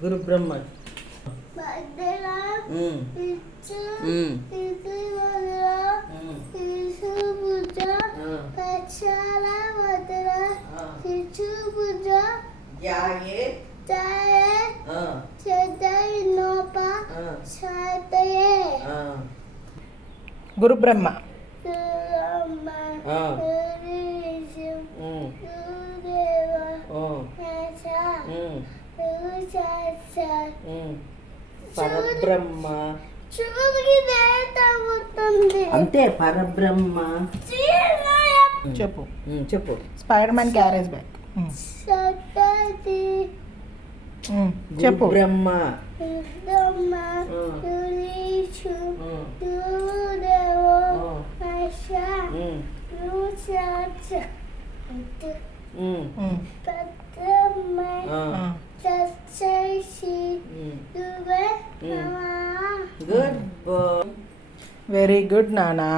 గురు బ్రహ్మ గురు బ్రహ్మ పరబ్రహ్మ అంతే పరబ్రహ్మ చెప్పు చెప్పు స్పైడర్ మ్యాన్ క్యారేజ్ బ్యాగ్ చెప్పు బ్రహ్మ గుడ్ వెరీ గుడ్ నానా.